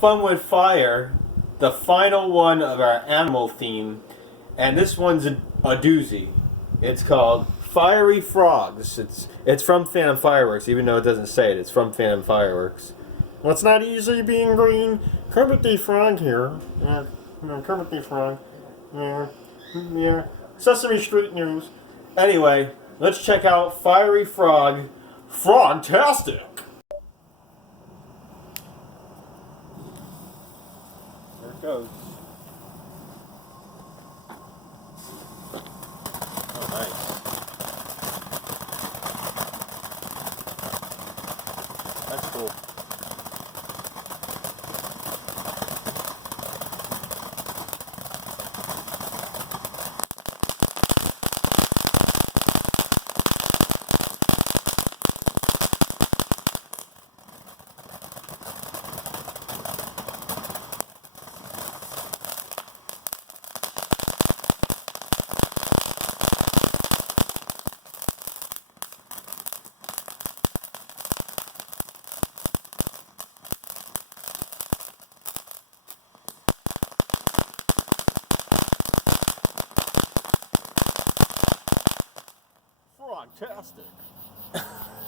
Fun with Fire, the final one of our animal theme, and this one's a doozy. It's called Fiery Frogs. It's from Phantom Fireworks, even though it doesn't say it. It's from Phantom Fireworks. Well, it's not easy being green. Kermit the Frog here. Kermit the Frog. Yeah, yeah. Sesame Street News. Anyway, let's check out Fiery Frog. Frogtastic! There it goes. Oh, nice. That's cool. Frogtastic.